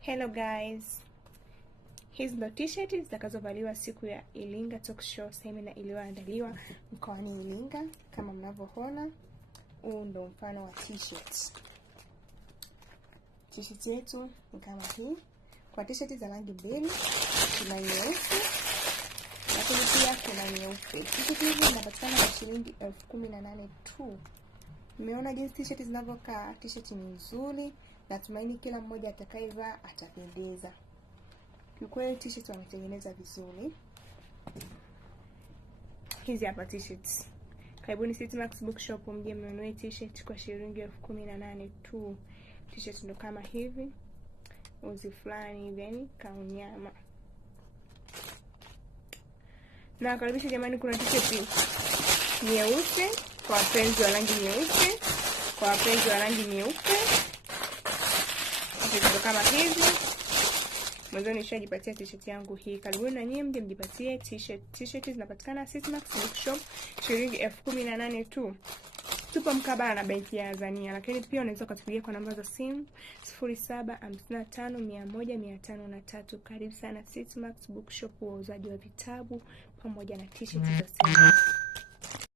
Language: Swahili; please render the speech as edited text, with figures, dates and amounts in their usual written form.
Hello guys, hizi ndo t-shirt zitakazovaliwa siku ya Iringa Talk Show seminar iliyoandaliwa mkoani Iringa. Kama mnavyoona, huu ndo mfano wa t-shirt. T-shirt yetu ni kama hii. Kwa t-shirt za rangi mbili, kuna nyeusi lakini pia kuna nyeupe. T-shirt hizi zinapatikana kwa shilingi 18,000 tu. Mmeona jinsi t-shirt zinavyokaa? T-shirt ni nzuri. Natumaini kila mmoja atakayevaa atapendeza. Kiukweli t-shirt wametengeneza vizuri. Hizi hapa t-shirts. Karibuni Citimax Bookshop mje mnunue t-shirt kwa shilingi 18,000 tu. T-shirt ndo kama hivi. Uzi fulani hivi kama nyama. Na karibisha jamani, kuna t-shirt nyeupe kwa wapenzi wa rangi nyeupe, kwa wapenzi wa rangi nyeupe. Ndio kama hivi. Mwanzo nishajipatia t-shirt yangu hii. Karibuni na nyinyi mje mjipatie t-shirt. T-shirt zinapatikana Citimax Bookshop, shilingi 18,000 tu. Tupo mkabala na benki ya Azania, lakini pia unaweza kutupigia kwa namba za simu 0755100503. Karibu sana Citimax Bookshop, wauzaji wa vitabu pamoja na t-shirt za Citimax.